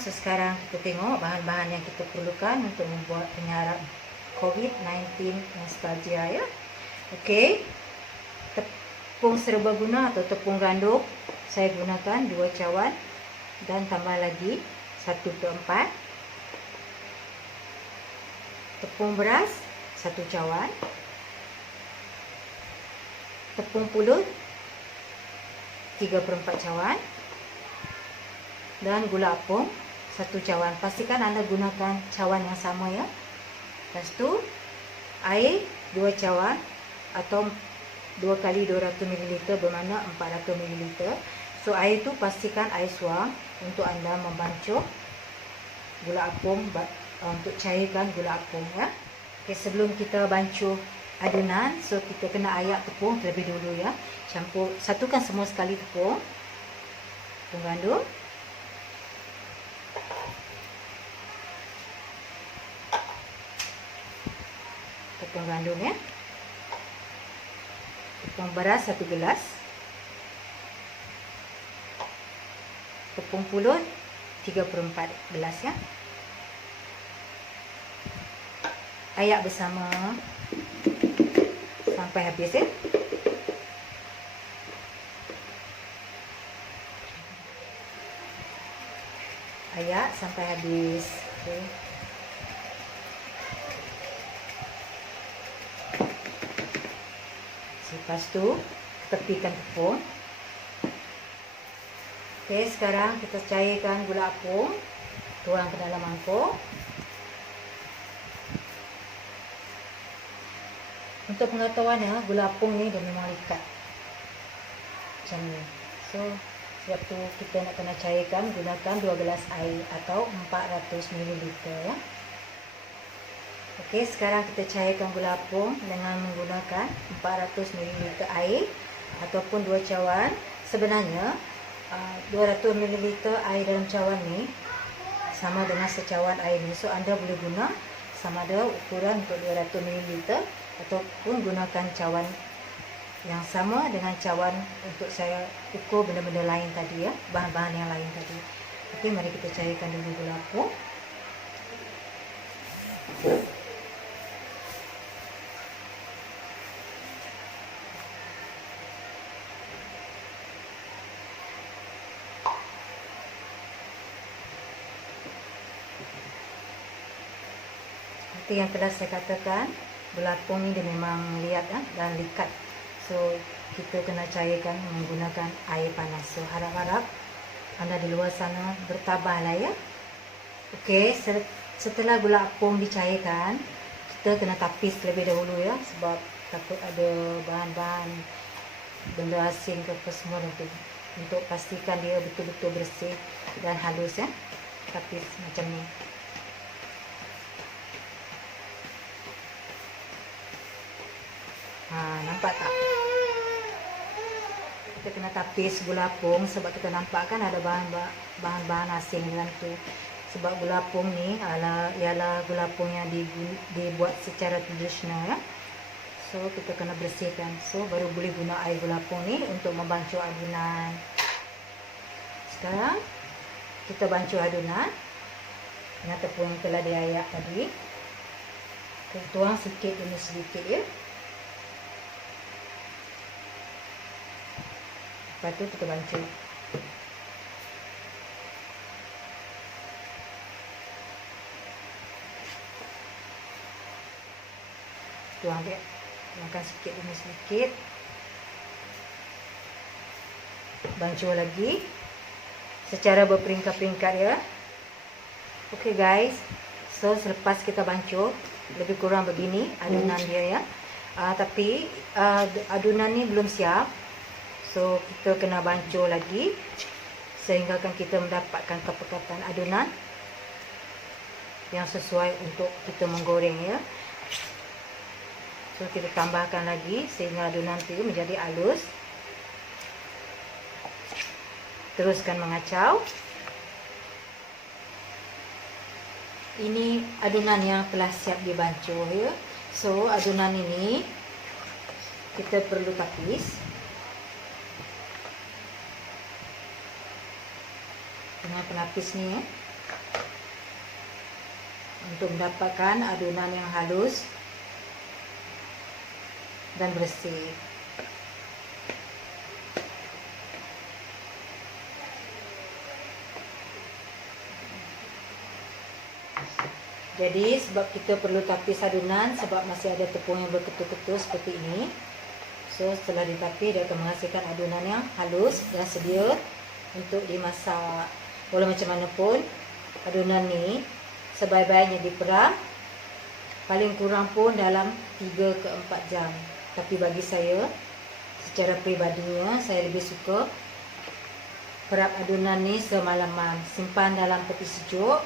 So sekarang kita tengok bahan-bahan yang kita perlukan untuk membuat penyarap COVID-19 nostalgia ya. Okey. Tepung serbaguna atau tepung gandum saya gunakan 2 cawan dan tambah lagi 1/4. Tepung beras 1 cawan. Tepung pulut 3/4 cawan. Dan gula apung 1 cawan. Pastikan anda gunakan cawan yang sama ya. Lepas tu air 2 cawan atau 2 kali 200 ml bermakna 400 ml. So air tu pastikan air suam untuk anda membancuh gula apung, untuk cairkan gula apung ya. Okay, sebelum kita bancuh adunan, so kita kena ayak tepung terlebih dulu ya. Satukan semua sekali tepung gandum. Tepung gandum ya. Tepung beras 1 gelas. Tepung pulut 3/4 gelas ya. Ayak bersama sampai habis ya. Ayak sampai habis. Okay. Lepas tu tepikan tepung. Okey, sekarang kita cairkan gula apung, tuang ke dalam mangkuk. Untuk pengetahuannya, gula apung ni dia memang likat macam ni. So sebab tu kita nak kena cairkan, gunakan 2 gelas air atau 400 ml ya. Okey, sekarang kita cairkan gula apung dengan menggunakan 400 ml air ataupun 2 cawan. Sebenarnya 200 ml air dalam cawan ni sama dengan secawan air ni. So anda boleh guna sama ada ukuran untuk 200 ml ataupun gunakan cawan yang sama dengan cawan untuk saya ukur benda-benda lain tadi ya, bahan-bahan yang lain tadi. Okey, mari kita cairkan dulu gula apung. Yang telah saya katakan, gula apung ni dia memang liat dan likat. So kita kena cairkan menggunakan air panas. So harap-harap anda di luar sana bertabahlah ya. Okey, setelah gula apung dicairkan, kita kena tapis terlebih dahulu ya, sebab takut ada bahan-bahan benda asing ke apa semua nanti. Untuk pastikan dia betul-betul bersih dan halus ya. Tapis macam ni. Nampak tak? Kita kena tapis gula apung sebab kita nampak kan ada bahan-bahan asing dalam tu. Sebab gula apung ni ialah gula apung yang dibuat secara tradisional ya. So kita kena bersihkan. So baru boleh guna air gula apung ni untuk membancuh adunan. Sekarang kita bancuh adunan dengan tepung yang telah diayak tadi. Kita tuang sikit demi sedikit ya. Lepas tu kita bancuh. Tuang dia. Tuangkan sikit demi sedikit. Bancuh lagi. Secara berperingkat-peringkat ya. Okey guys. So selepas kita bancuh, lebih kurang begini adunan dia ya. Tapi adunan ni belum siap. So kita kena bancuh lagi sehingga kita mendapatkan kepekatan adunan yang sesuai untuk kita menggoreng ya. So kita tambahkan lagi sehingga adunan itu menjadi halus. Teruskan mengacau. Ini adunan yang telah siap dibancuh ya. So adunan ini kita perlu tapis dengan pelapis ni ya. untuk mendapatkan adunan yang halus dan bersih. Jadi sebab kita perlu tapis adunan sebab masih ada tepung yang berketul-ketul seperti ini. So setelah ditapis dia akan menghasilkan adunan yang halus dan sedia untuk dimasak. Walau macam mana pun adunan ni sebaik-baiknya diperam paling kurang pun dalam 3 ke 4 jam. Tapi bagi saya secara peribadinya saya lebih suka perap adunan ni semalaman, simpan dalam peti sejuk.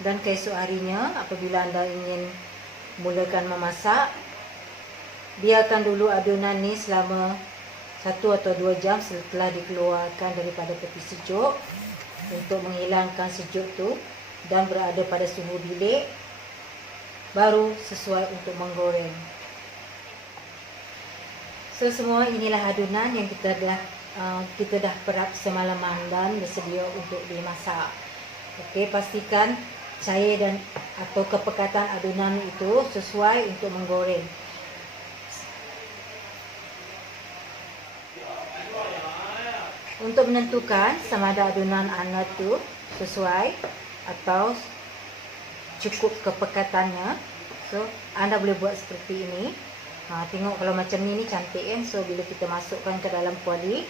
Dan keesok harinya apabila anda ingin mulakan memasak, biarkan dulu adunan ni selama 1 atau 2 jam setelah dikeluarkan daripada peti sejuk untuk menghilangkan sejuk tu dan berada pada suhu bilik, baru sesuai untuk menggoreng. So semua inilah adunan yang kita dah perap semalaman dan bersedia untuk dimasak. Okey, pastikan cair dan atau kepekatan adunan itu sesuai untuk menggoreng. Untuk menentukan sama ada adunan anda tu sesuai atau cukup kepekatannya, so anda boleh buat seperti ini. Tengok kalau macam ni cantik kan. So bila kita masukkan ke dalam kuali,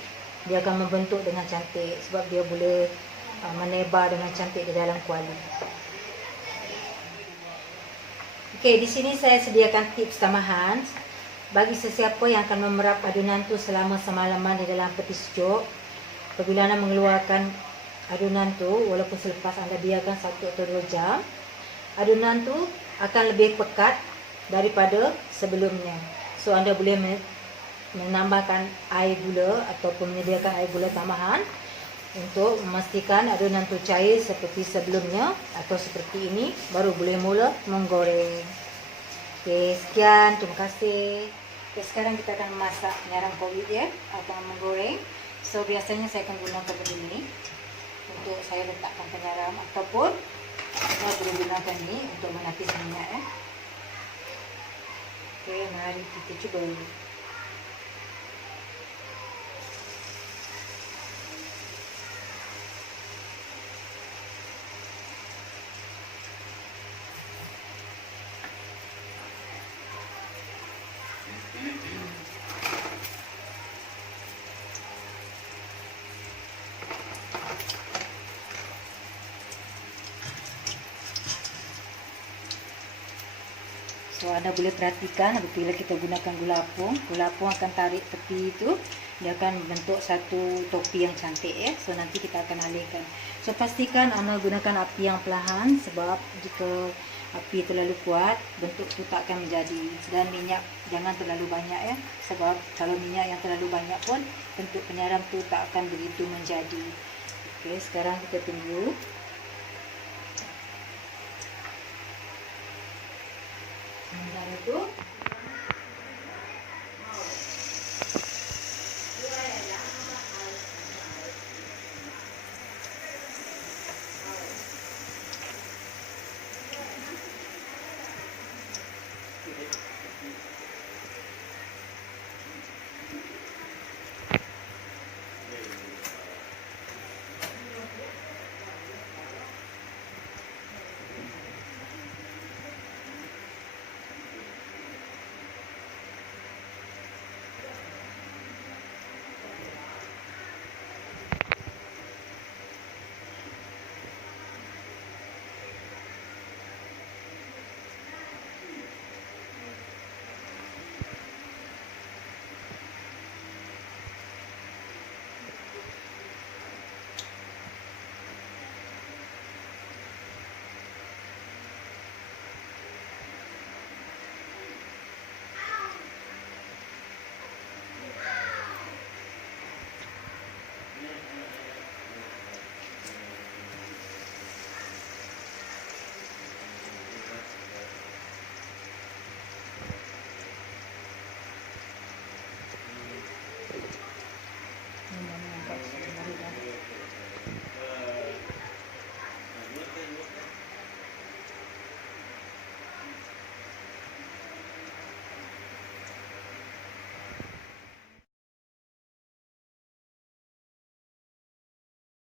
dia akan membentuk dengan cantik sebab dia boleh menebar dengan cantik di dalam kuali. Okey, di sini saya sediakan tips tambahan bagi sesiapa yang akan memerap adunan tu selama semalaman di dalam peti sejuk. Apabila anda mengeluarkan adunan tu, walaupun selepas anda biarkan 1 atau 2 jam, adunan tu akan lebih pekat daripada sebelumnya. So anda boleh menambahkan air gula ataupun menyediakan air gula tambahan untuk memastikan adunan tu cair seperti sebelumnya atau seperti ini, baru boleh mula menggoreng. Okey, sekian, terima kasih. Okey, sekarang kita akan memasak penyarang kulit ya, atau menggoreng. So biasanya saya akan gunakan begini untuk saya letakkan penyaram, ataupun saya boleh gunakan ni untuk menapis minyak ya. Okey, mari kita cuba. So anda boleh perhatikan apabila kita gunakan gula apung akan tarik tepi itu, dia akan membentuk satu topi yang cantik ya. So nanti kita akan alihkan. So pastikan anda gunakan api yang perlahan sebab jika api terlalu kuat, bentuk tu tak akan menjadi. Dan minyak jangan terlalu banyak ya, sebab kalau minyak yang terlalu banyak pun bentuk penyaram tu tak akan begitu menjadi. Okey, sekarang kita tunggu